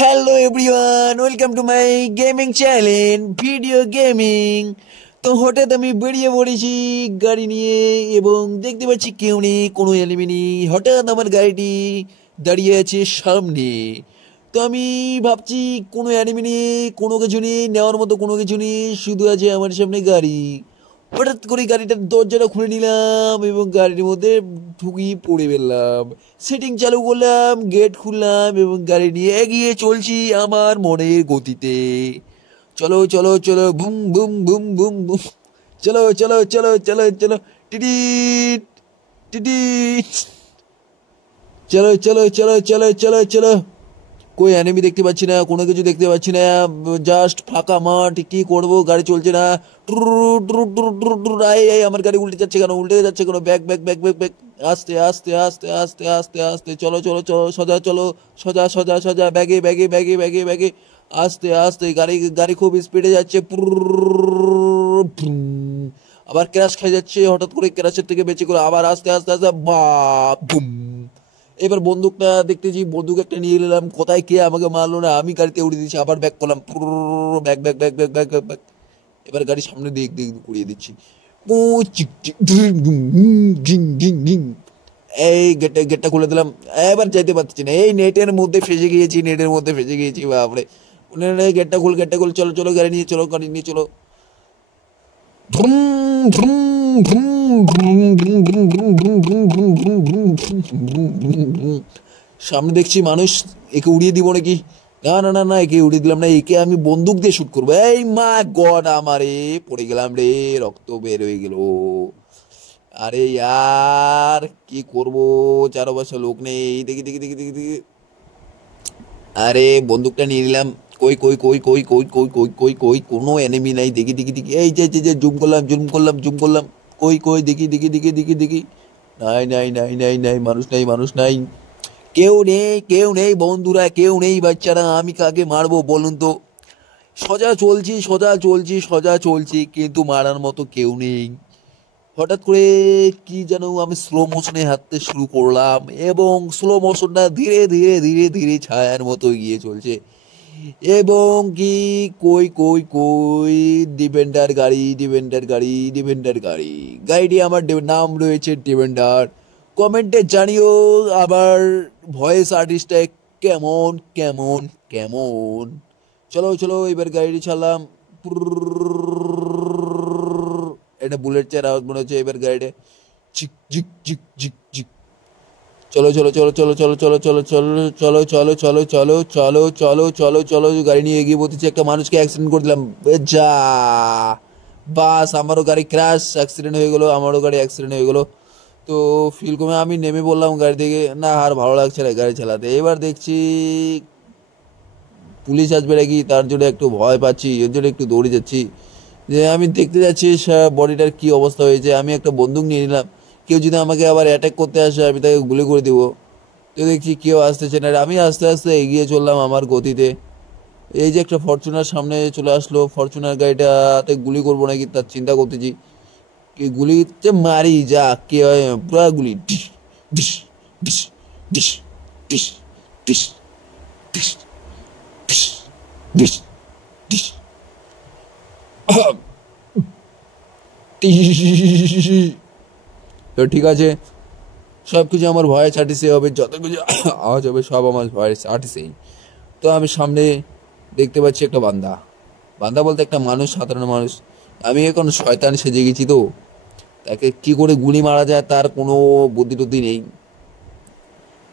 Hello everyone, welcome to my gaming channel video gaming. তো হঠাৎ আমি বেরিয়ে পড়েছি গাড়ি নিয়ে এবং দেখতে পাচ্ছি কেউ নেই, কোনো এনিমি নেই। হঠাৎ আমার গাড়িটি দাঁড়িয়ে আছে সামনে। তো আমি ভাবছি কোনো এনিমি নেই, কোনো কিছু নেই, নেওয়ার মতো কোনো কিছু নেই, শুধু আছে আমার সামনে গাড়ি। হঠাৎ করে গাড়িটার দরজাটা খুলে নিলাম এবং গাড়ির মধ্যে ঢুকিয়ে পড়ে ফেললাম। সেটিং চালু করলাম, গেট খুললাম এবং গাড়ি নিয়ে এগিয়ে চলছি আমার মনের গতিতে। চলো চলো চলো, boom boom boom boom boom. চলো চলো চলো চলো চলো, টিটিট টিটিট। চলো চলো চলো চলো চলো চলো। কই এনিমি দেখতে পাচ্ছি না, কোনো কিছু দেখতে পাচ্ছি না, জাস্ট ফাঁকা মাঠ। কি করব, গাড়ি চলছে না। আমার গাড়ি উল্টে যাচ্ছে কেন, উল্টে যাচ্ছে কেন? Back back back back back. আস্তে আস্তে আস্তে আস্তে আস্তে আস্তে, চলো চলো চলো, সোজা চলো, সোজা সোজা সোজা, ব্যাগে ব্যাগে ব্যাগে ব্যাগে ব্যাগে। আস্তে আস্তে, গাড়ি গাড়ি খুব স্পিডে যাচ্ছে। আবার ক্র্যাশ খেয়ে যাচ্ছে, হঠাৎ করে ক্র্যাশের থেকে বেঁচে করে আবার আস্তে আস্তে আস্তে বা বুম। এবার বন্দুকটা দেখতেছি, বন্দুক একটা নিয়ে নিলাম। কোথায় কে আমাকে মারলো না, আমি গাড়িতে উড়ে দিচ্ছি, আবার ব্যাক করলাম, back back back back back back back. এবার গাড়ি সামনে দিক দিক উড়িয়ে দিচ্ছি। এই গেটটা গেটটা খুলে দিলাম। এবার যাইতে পারছি না, এই নেটের মধ্যে ফেসে গিয়েছি, নেটের মধ্যে ফেসে গিয়েছি, বাপরে। গেটটা খুল, গেটটা খুল, চলো চলো, গাড়ি নিয়ে চলো, গাড়ি নিয়ে চলো। Vroom vroom vroom vroom vroom vroom vroom vroom vroom vroom vroom vroom vroom vroom vroom vroom. সামনে দেখছি মানুষ, একে উড়িয়ে দিব নাকি? না না না না, একে উড়িয়ে দিলাম না, একে আমি বন্দুক দিয়ে শুট করবো। এই মা গড, আমারে পড়ে গেলাম রে, রক্ত বের হয়ে গেল। আরে ইয়ার, কি করবো, চারপাশে লোক নেই। দেখি দেখি দেখি দেখি দেখি। আরে বন্দুকটা নিয়ে নিলাম। কই কই কই কই কই কই কই কই কই, কোনো এনিমি নাই। দেখি দেখি দেখি, এই যে যে জুম করলাম জুম করলাম জুম করলাম। কই কই, দেখি দেখি দেখি দেখি দেখি। নাই নাই নাই নাই নাই, মানুষ নাই মানুষ নাই। কেউ নেই কেউ নেই বন্ধুরা, কেউ নেই বাচ্চারা, আমি কাকে মারবো বলুন তো? সোজা চলছি সোজা চলছি সোজা চলছি, কিন্তু মারার মতো কেউ নেই। হঠাৎ করে কি যেন আমি স্লো মোশনে হাঁটতে শুরু করলাম এবং স্লো মোশনটা ধীরে ধীরে ধীরে ধীরে ছায়ার মতো এগিয়ে চলছে। এবং কি, কই কই কই, ডিফেন্ডার গাড়ি, ডিফেন্ডার গাড়ি, ডিফেন্ডার গাড়ি। গাড়িটি আমার নাম রয়েছে ডিফেন্ডার। কমেন্টে জানিও আবার ভয়েস আর্টিস্টটা কেমন কেমন কেমন। চলো চলো, এবার গাড়িটি চালাম। এটা বুলেট চেয়ার আওয়াজ মনে হচ্ছে এবার গাড়িটা। চিক চিক চিক চিক চিক। চলো চলো চলো চলো চলো চলো চলো চলো চলো চলো চলো চলো চলো চলো চলো, গাড়ি নিয়ে এগিয়ে বলতেছি। একটা মানুষকে অ্যাক্সিডেন্ট করে দিলাম। যা, বাস, আমারও গাড়ি ক্র্যাশ, অ্যাক্সিডেন্ট হয়ে গেলো, আমারও গাড়ি অ্যাক্সিডেন্ট হয়ে গেলো। তো ফিল কমে আমি নেমে বললাম গাড়ি থেকে, না আর ভালো লাগছে না গাড়ি চালাতে। এবার দেখছি পুলিশ আসবে নাকি, তার জন্য একটু ভয় পাচ্ছি, এর জন্য একটু দৌড়ে যাচ্ছি। যে আমি দেখতে যাচ্ছি বডিটার কি অবস্থা হয়েছে। আমি একটা বন্দুক নিয়ে নিলাম, কেউ যদি আমাকে আবার অ্যাটাক করতে আসে আমি তাকে গুলি করে দেবো। তো দেখছি কেউ আসতেছে না, আমি আস্তে আস্তে এগিয়ে চললাম আমার গতিতে। এই যে একটা ফরচুনার সামনে চলে আসলো, ফরচুনার গাড়িটাতে গুলি করবো নাকি তার চিন্তা করতেছি। কি গুলিতে মারি, যা কে হয় পুরা গুলি, ডিস ডিস ডিস ডিস ডিস ডিস ডিস ডিস ডিস ডিস। তো ঠিক আছে, সব কিছু আমার ভয়েস আর্টিসে হবে, যত কিছু আওয়াজ হবে সব আমার ভয়েস আর্টিসেই। তো আমি সামনে দেখতে পাচ্ছি একটা বান্দা। বান্দা বলতে একটা মানুষ, সাধারণ মানুষ। আমি এখন শয়তান সেজে গেছি, তো তাকে কি করে গুলি মারা যায় তার কোনো বুদ্ধি টুদ্ধি নেই।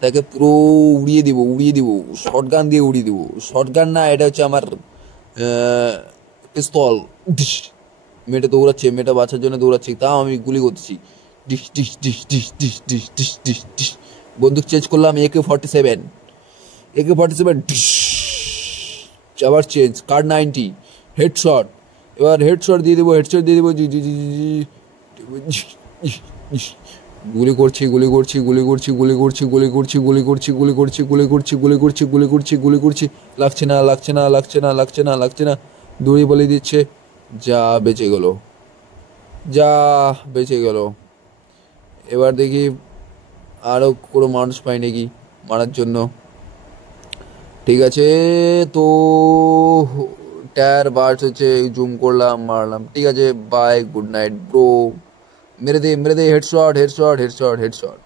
তাকে পুরো উড়িয়ে দিব উড়িয়ে দিব, শর্ট গান দিয়ে উড়িয়ে দিব। শর্ট গান না, এটা হচ্ছে আমার পিস্তল। ডিস। মেয়েটা দৌড়াচ্ছে, মেয়েটা বাঁচার জন্য দৌড়াচ্ছে, তাও আমি গুলি করতেছি। ডিস ডিস ডিস ডিস ডিস ডিস ডিস ডিস ডিস। বন্দুক চেঞ্জ করলাম, AK-47। AK-47 ডিস। আবার চেঞ্জ, কার 90, হেডশট। এবার হেডশট দিয়ে দেবো, হেডশট দিয়ে দেবো, জি জি জি জি। গুলি করছি গুলি করছি গুলি করছি গুলি করছি গুলি করছি গুলি করছি গুলি করছি গুলি করছি গুলি করছি গুলি করছি গুলি করছি। লাগছে না লাগছে না লাগছে না লাগছে না লাগছে না, দড়ি বলে দিচ্ছে। যা বেঁচে গেল, যা বেঁচে গেল। এবার দেখি আরও কোনো মানুষ পাই নাকি মারার জন্য। ঠিক আছে, তো টায়ার বার্স হচ্ছে, জুম করলাম, মারলাম। ঠিক আছে, বাই, গুড নাইট ব্রো। মেরে দে, মেরে দে, হেডশট, হেডশট, হেডশট, হেডশট।